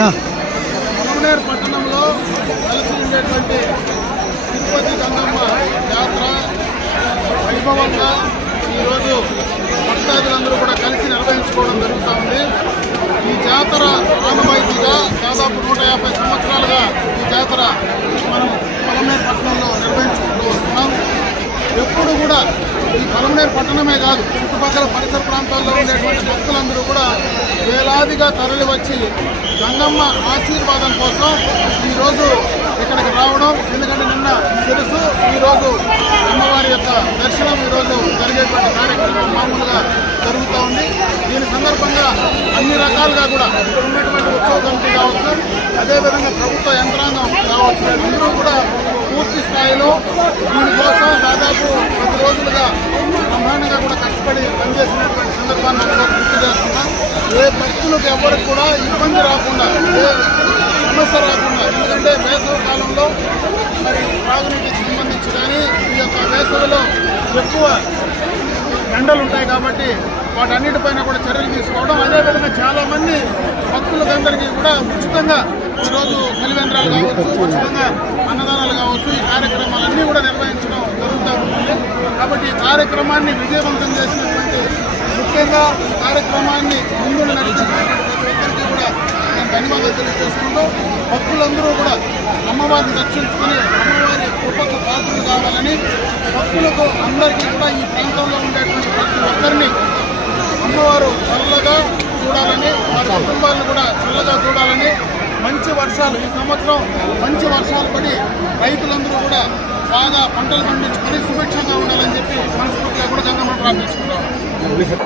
పొలంనేరు పట్టణంలో కలిసి ఉండేటువంటి తిరుపతి గంగమ్మ జాతర వైభవంగా ఈరోజు భక్తాదులందరూ కూడా కలిసి నిర్వహించుకోవడం జరుగుతూ ఉంది. ఈ జాతర ఆనవాయితీగా దాదాపు 150 సంవత్సరాలుగా ఈ జాతర మనం పొలంనేరు పట్టణంలో నిర్వహించుకుంటూ వస్తున్నాం. ఎప్పుడు కూడా ఈ పొలంనేరు పట్టణమే కాదు, చుట్టుపక్కల పరిసర ప్రాంతాల్లో ఉండేటువంటి భక్తులందరూ కూడా వేలాదిగా తరలి వచ్చి గంగమ్మ ఆశీర్వాదం కోసం ఈరోజు ఇక్కడికి రావడం. ఎందుకంటే నిన్న తెలుసు, ఈరోజు అమ్మవారి యొక్క దర్శనం ఈరోజు జరిగేటువంటి కార్యక్రమం మామూలుగా జరుగుతూ ఉంది. దీని సందర్భంగా అన్ని రకాలుగా కూడా ఇక్కడ ఉన్నటువంటి ఉత్సవ కమిటీ కావచ్చు, అదేవిధంగా ప్రభుత్వ యంత్రాంగం కావచ్చు, అందరూ కూడా పూర్తి స్థాయిలో దీనికోసం దాదాపు 10 రోజులుగా బ్రహ్మాండంగా కూడా కష్టపడి పనిచేసినటువంటి సందర్భాన్ని గుర్తు చేస్తున్నాం. ఏ భక్తులకు ఎవరికి కూడా ఇబ్బంది రాకుండా, ఏ సమస్య రాకుండా, ఎందుకంటే వేసవి కాలంలో మరి త్రాగునీటికి సంబంధించి కానీ ఈ యొక్క వేసవిలో ఎక్కువ ఎండలు ఉంటాయి కాబట్టి వాటన్నిటిపైన కూడా చర్యలు తీసుకోవడం. అదేవిధంగా చాలామంది భక్తులందరికీ కూడా ఉచితంగా ఈరోజు కలివేంద్రాలు కావచ్చు, ఉచితంగా అన్నదానాలు కావచ్చు, ఈ కార్యక్రమాలన్నీ కూడా నిర్వహించడం జరుగుతూ ఉంటుంది. కాబట్టి ఈ కార్యక్రమాన్ని విజయవంతం చేసినటువంటి, ముఖ్యంగా ఈ కార్యక్రమాన్ని ముందు నడిచినటువంటి ప్రతి ఒక్కరికి కూడా నేను ధన్యవాదాలు తెలియజేసుకుంటూ భక్తులందరూ కూడా అమ్మవారిని దర్శించుకుని అమ్మవారి కృపకు పాత్రలు కావాలని, భక్తులకు అందరికీ కూడా ఈ ప్రాంతంలో ఉండేటువంటి ప్రతి ఒక్కరిని అమ్మవారు చల్లగా చూడాలని, వారి కుటుంబాలను కూడా చల్లగా చూడాలని, మంచి వర్షాలు ఈ సంవత్సరం మంచి వర్షాలు పడి రైతులందరూ కూడా బాగా పంటలు పండించుకొని సుభిక్షంగా ఉండాలని చెప్పి మనస్ఫూర్తిగా కూడా గంగమ్మ ప్రార్థించుకుంటాం. చెప్పిన